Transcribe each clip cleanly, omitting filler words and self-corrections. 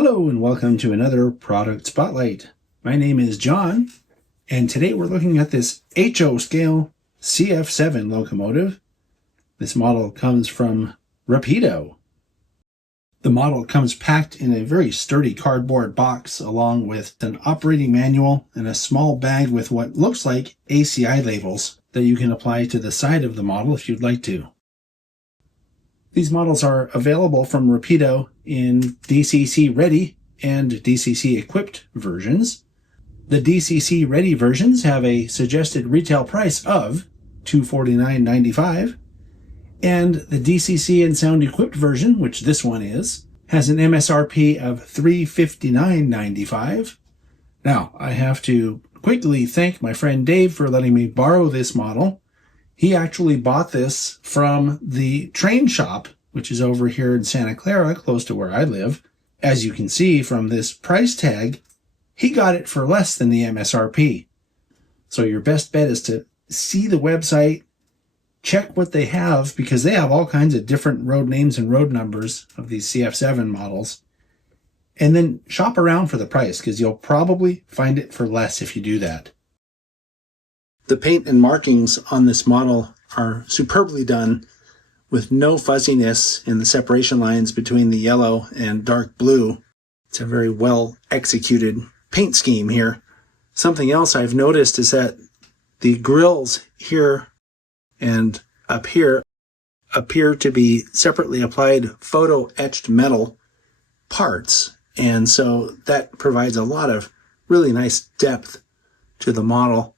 Hello and welcome to another product spotlight. My name is John, and today we're looking at this HO scale CF7 locomotive. This model comes from Rapido. The model comes packed in a very sturdy cardboard box along with an operating manual and a small bag with what looks like ACI labels that you can apply to the side of the model if you'd like to. These models are available from Rapido in DCC ready and DCC equipped versions. The DCC ready versions have a suggested retail price of $249.95, and the DCC and sound equipped version, which this one is, has an MSRP of $359.95. Now, I have to quickly thank my friend Dave for letting me borrow this model. He actually bought this from the train shop, which is over here in Santa Clara, close to where I live. As you can see from this price tag, he got it for less than the MSRP. So your best bet is to see the website, check what they have, because they have all kinds of different road names and road numbers of these CF7 models, and then shop around for the price, because you'll probably find it for less if you do that. The paint and markings on this model are superbly done with no fuzziness in the separation lines between the yellow and dark blue. It's a very well executed paint scheme here. Something else I've noticed is that the grills here and up here appear to be separately applied photo etched metal parts, and so that provides a lot of really nice depth to the model.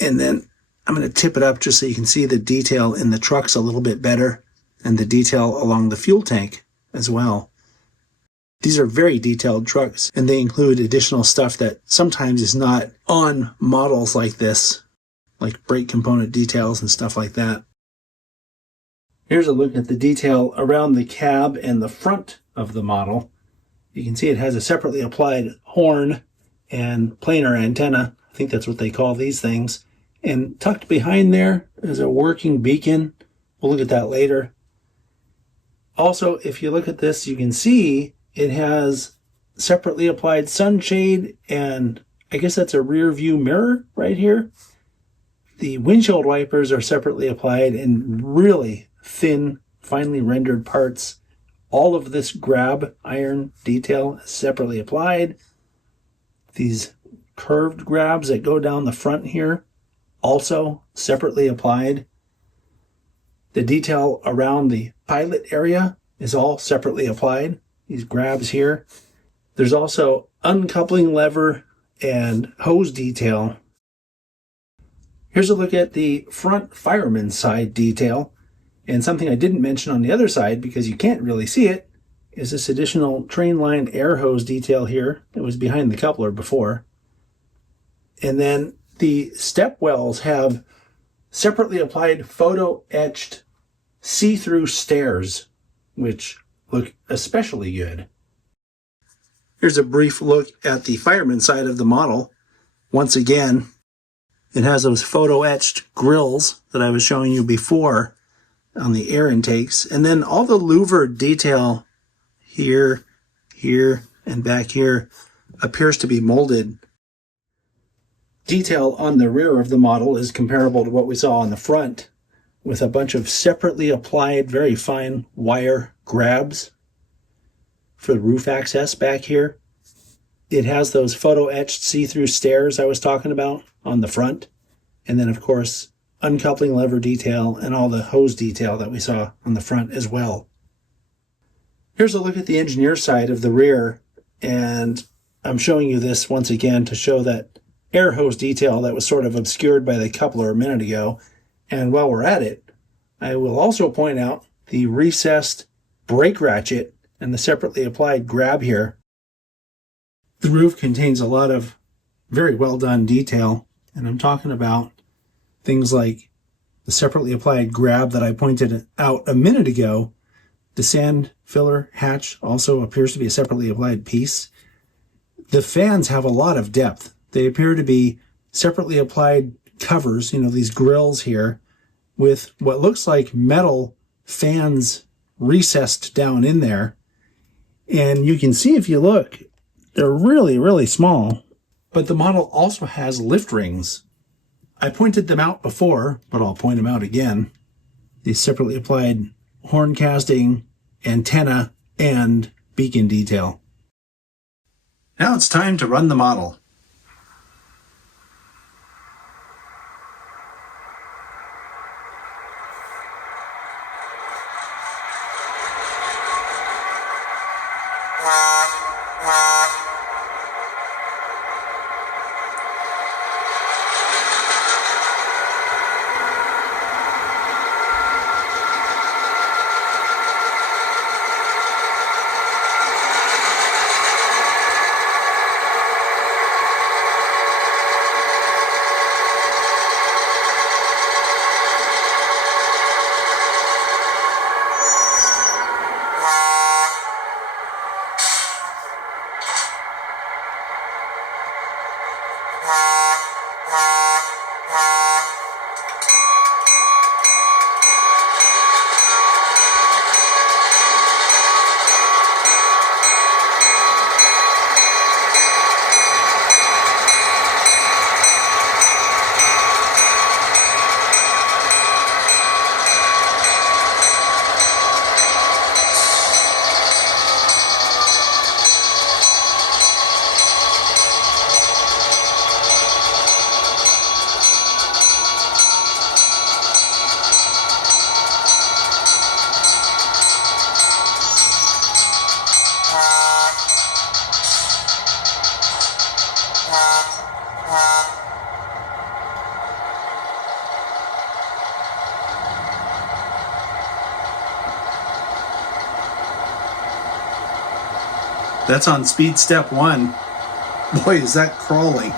And then I'm going to tip it up just so you can see the detail in the trucks a little bit better, and the detail along the fuel tank as well. These are very detailed trucks, and they include additional stuff that sometimes is not on models like this, like brake component details and stuff like that. Here's a look at the detail around the cab and the front of the model. You can see it has a separately applied horn and planar antenna. I think that's what they call these things. And tucked behind there is a working beacon. We'll look at that later. Also, if you look at this, you can see it has separately applied sunshade, and I guess that's a rear view mirror right here. The windshield wipers are separately applied in really thin, finely rendered parts. All of this grab iron detail is separately applied. These curved grabs that go down the front here, also separately applied. The detail around the pilot area is all separately applied. These grabs here. There's also uncoupling lever and hose detail. Here's a look at the front fireman's side detail. And something I didn't mention on the other side, because you can't really see it, is this additional train line air hose detail here. It was behind the coupler before. And then the step wells have separately applied photo etched see-through stairs, which look especially good. Here's a brief look at the fireman side of the model. Once again, it has those photo etched grills that I was showing you before on the air intakes, and then all the louvered detail here, here, and back here appears to be molded. Detail on the rear of the model is comparable to what we saw on the front, with a bunch of separately applied, very fine wire grabs for the roof access back here. It has those photo-etched see-through stairs I was talking about on the front, and then, of course, uncoupling lever detail and all the hose detail that we saw on the front as well. Here's a look at the engineer side of the rear, and I'm showing you this once again to show that air hose detail that was sort of obscured by the coupler a minute ago. And while we're at it, I will also point out the recessed brake ratchet and the separately applied grab here. The roof contains a lot of very well done detail, and I'm talking about things like the separately applied grab that I pointed out a minute ago. The sand filler hatch also appears to be a separately applied piece. The fans have a lot of depth. They appear to be separately applied covers, these grills here, with what looks like metal fans recessed down in there. And you can see if you look, they're really, really small. But the model also has lift rings. I pointed them out before, but I'll point them out again. These separately applied horn casting, antenna, and beacon detail. Now it's time to run the model. That's on speed step 1. Boy, is that crawling.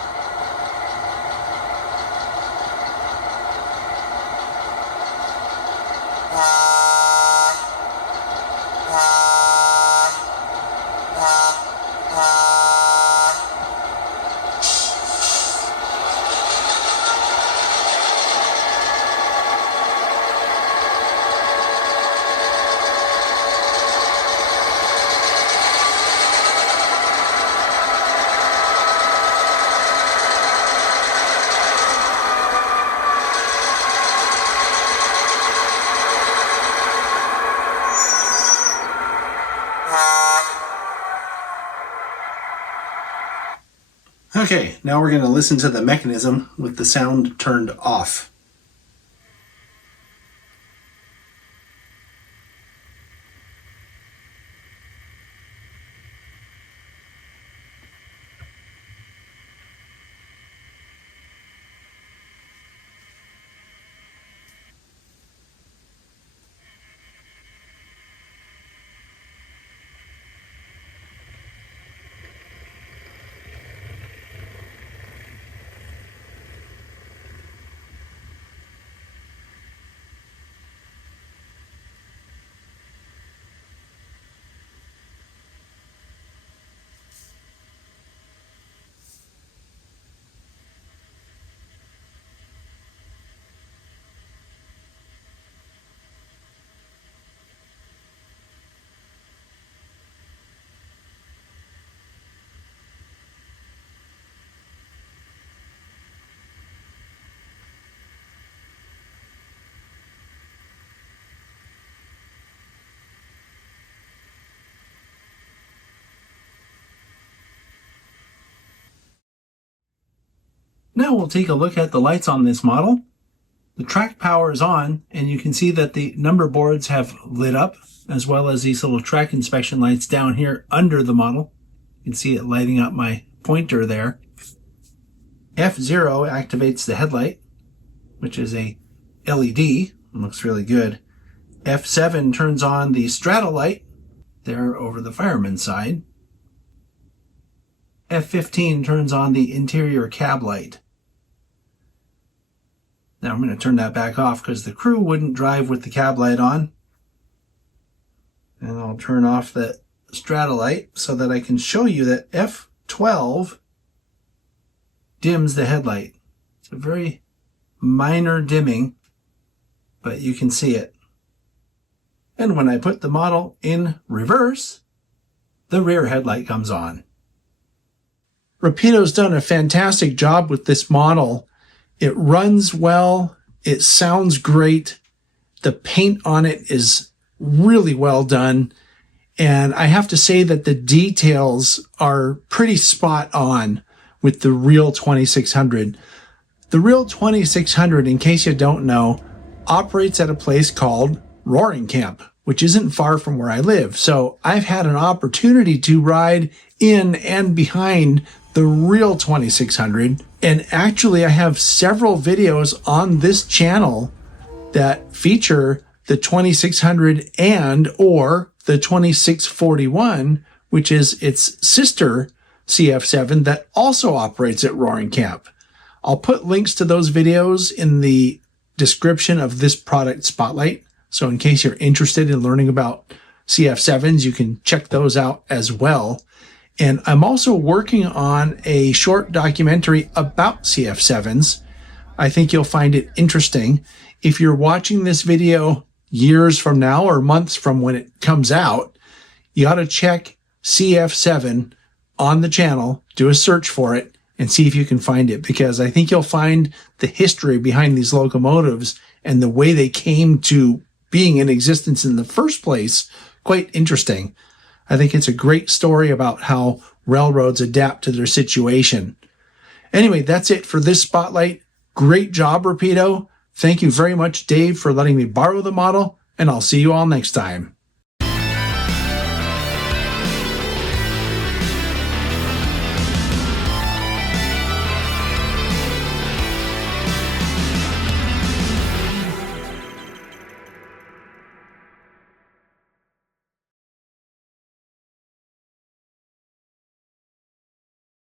Okay, now we're going to listen to the mechanism with the sound turned off. Now we'll take a look at the lights on this model. The track power is on, and you can see that the number boards have lit up, as well as these little track inspection lights down here under the model. You can see it lighting up my pointer there. F0 activates the headlight, which is a LED. It looks really good. F7 turns on the straddle light there over the fireman's side. F15 turns on the interior cab light. Now I'm going to turn that back off because the crew wouldn't drive with the cab light on. And I'll turn off the straddle light so that I can show you that F12 dims the headlight. It's a very minor dimming, but you can see it. And when I put the model in reverse, the rear headlight comes on. Rapido's done a fantastic job with this model. It runs well. It sounds great. The paint on it is really well done. And I have to say that the details are pretty spot on with the real 2600. The real 2600, in case you don't know, operates at a place called Roaring Camp, which isn't far from where I live. So I've had an opportunity to ride in and behind the real 2600. And actually, I have several videos on this channel that feature the 2600 and or the 2641, which is its sister CF7 that also operates at Roaring Camp. I'll put links to those videos in the description of this product spotlight. So in case you're interested in learning about CF7s, you can check those out as well. And I'm also working on a short documentary about CF7s. I think you'll find it interesting. If you're watching this video years from now or months from when it comes out, you ought to check CF7 on the channel, do a search for it, and see if you can find it, because I think you'll find the history behind these locomotives and the way they came to being in existence in the first place quite interesting. I think it's a great story about how railroads adapt to their situation. Anyway, that's it for this spotlight. Great job, Rapido. Thank you very much, Dave, for letting me borrow the model, and I'll see you all next time.